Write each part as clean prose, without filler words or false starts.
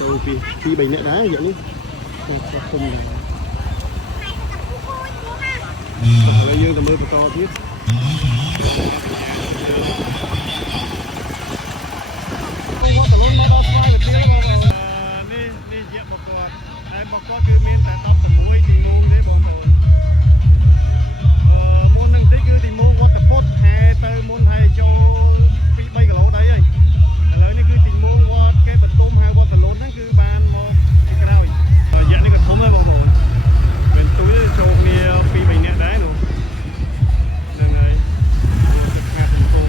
ចូលពី3នាក់ដែរយ៉ាងនេះគាត់គុំហើយយើងទៅមើលបន្តទៀតមកតលុនមកដល់ស្វាយទៅទៀតបងប្អូននេះជាបកគាត់ហើយបកគាត់គឺមានតែ16ទីមូងទេបងប្អូនមុននឹងតិចគឺទីមូងវត្តពុតហែទៅមុនហើយចូល2-3គីឡូដែរហើយឥឡូវនេះគឺទីមូងវត្តកេតបន្ទុំហើយវត្តតលុនហ្នឹងគឺបានមកពីក្រោយរយៈនេះក៏ធំដែរបងប្អូនមានទួយចូលគ្នា2-3នាក់ដែរនោះហ្នឹងហើយទឹកខាត់ធំធំ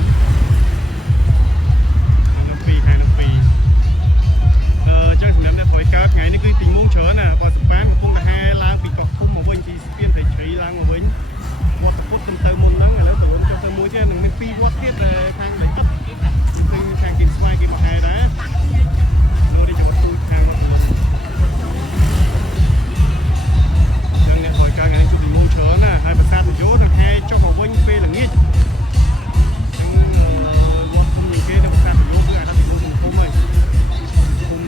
ចឹងសម្រាប់អ្នកប្រយកើតថ្ងៃនេះគឺទីមូងច្រើនណាគាត់សបានកំពុងតែហែឡើងពីកោះភូមិមកវិញពីស្ពានព្រៃជ្រៃឡើងមកវិញវត្តពុតទៅមុនហ្នឹងឥឡូវទៅចុះទៅមួយទៀតនឹងមាន2វត្តទៀតដែលខាងដីទឹកគឺខាងគិនស្វាយគេមកហែដែរនោះនេះចាំទូខាងមកចឹងអ្នកប្រយកើតថ្ងៃនេះគឺទីមូងច្រើនណាហើយប្រាសាទនយោនឹងហែចុះមកវិញពេលល្ងាចចឹងវត្តភូមិគេនៅប្រាសាទនយោគឺអាចថាទីមូងធំហើយ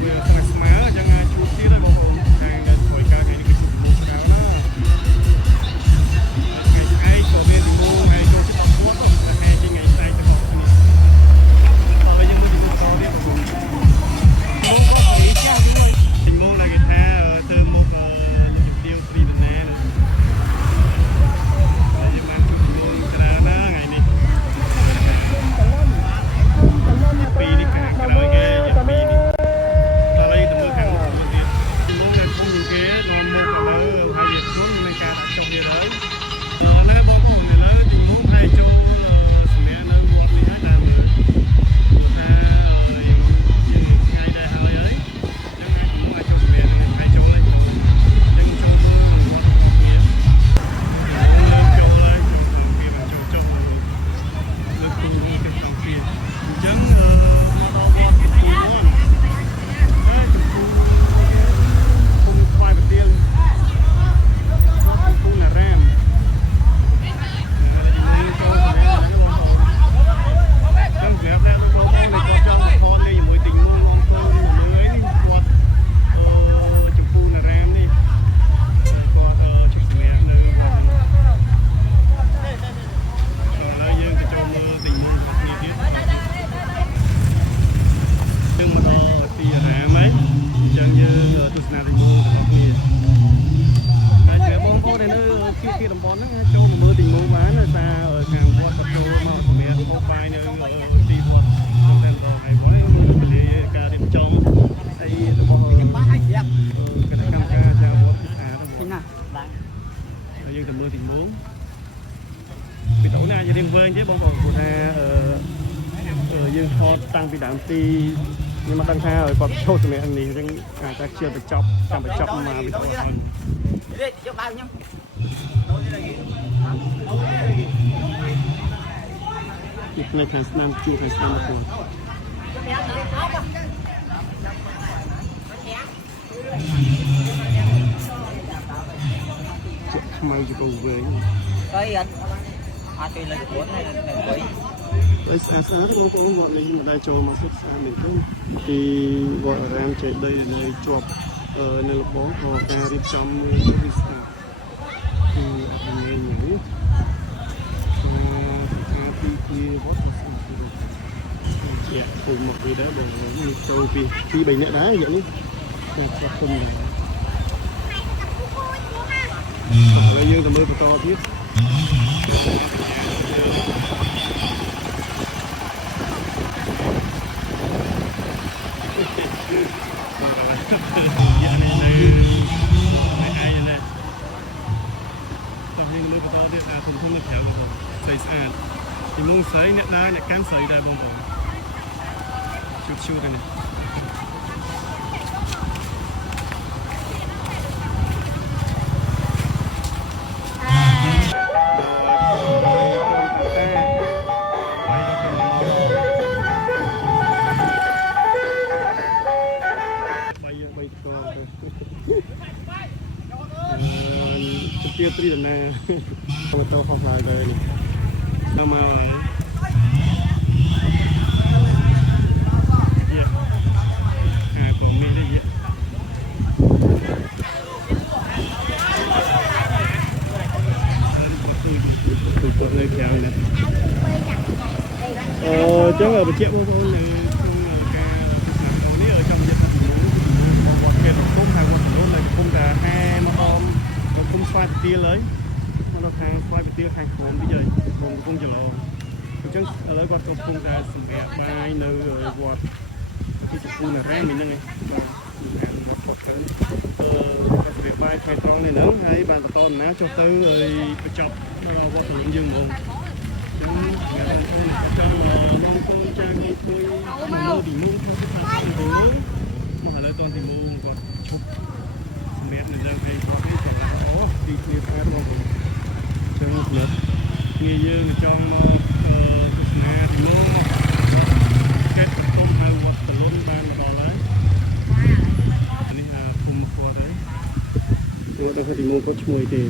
វាស្មើអញ្ចឹងជួបទៀតហើយបងប្អូនខាងដែលធ្វើការនេះគឺជួបមុខកៅណាថ្ងៃក៏មានទីមូលហើយចូលចិត្តអត់គាត់តែហែជាថ្ងៃតែទៅដល់គ្នាហើយយើងមើលទីមូលតទៀតបងប្អូនមកក៏និយាយចាស់វិញទីមូលដែលគេថាទៅមុខទៀវព្រីបណ្ណាហើយយើងបានជួបទីមូលច្រើនណាថ្ងៃនេះពីនេះខាងក្រោយគេយកពីនេះយើងទៅមើលទីមូងពីទៅណាយើងវិញទេបងប្អូនព្រោះថាយើងថតតាំងពីដើមទីខ្ញុំមិនដឹងថាគាត់ចូលសម្រាប់នេះអញ្ចឹងអាចតែជឿបញ្ចប់តាមបញ្ចប់មកវីដេអូហ្នឹងនេះយកបាយខ្ញុំនេះខាងស្នាមជួបខាងស្នាមគាត់ថ្មីជាពូវិញហើយអត់ជួយលើកខ្លួនហើយនៅវិញហើយស្អាតស្អាតបងប្អូនវត្តនេះមិនដែលចូលមកសិក្សាមែនទេពីវត្តអារាមចេតិយនៅជាប់នៅលបងក៏ការរៀបចំមួយវាស្អាតគឺអត់មានញ៉ៅការពីវត្តស្អាតជាពូមកពីដែរបងនេះចូលពី3នាក់ដែរយ៉ាងនេះគាត់គុំដែរហើយយើងទៅមើលបន្តទៀតយ៉ាងនេះនៅឯងណាយើងមើលបន្តទៀតអាធំធំនៅខាងនោះស្អាតស្អាតទីមុងស្រីអ្នកដើរអ្នកកាន់ស្រីដែរបងប្អូនជួបទៅនេះជាព្រីដំណើរម៉ូតូខុសឡើងទៅនេះដល់មកយ៉ាអាកងនេះនេះ ចឹងបើជាបងប្អូននៅក្នុងការនេះចង់និយាយថាទីមូលវត្តគេកំពុងហៅវត្តសលូននៅកំពុងតែហែមកអមកំពុងស្វាយទាលហើយមកដល់ខាងស្វាយទាលខាងក្រោមវិញហើយកំពុងច្រឡងអញ្ចឹងឥឡូវគាត់កំពុងតែសម្រាប់បាយនៅវត្តទីជប៉ុនរ៉ែនេះហ្នឹងឯងបាទមកផុសទៅសម្រាប់បាយខែត្រង់នេះហ្នឹងហើយបានបន្តដំណើរចុះទៅបញ្ចប់វត្តសលូនយើងហ្មងចឹងខ្ញុំកំពុងចាំមើលទីមូលថាទីមូលមកឥឡូវតនទីមូលគាត់ឈប់សម្រាប់នៅលើពេលគាត់នេះក៏អូទីគ្នាស្អាតបងប្អូនចឹងផ្លិតគ្នាយើងចង់មកទស្សនាទីមូលកេតគុំហៅវត្តសលុនបានដល់ហើយនេះគុំមកគាត់ហើយចូលដល់ទីមូលគាត់ឈ្មោះទេ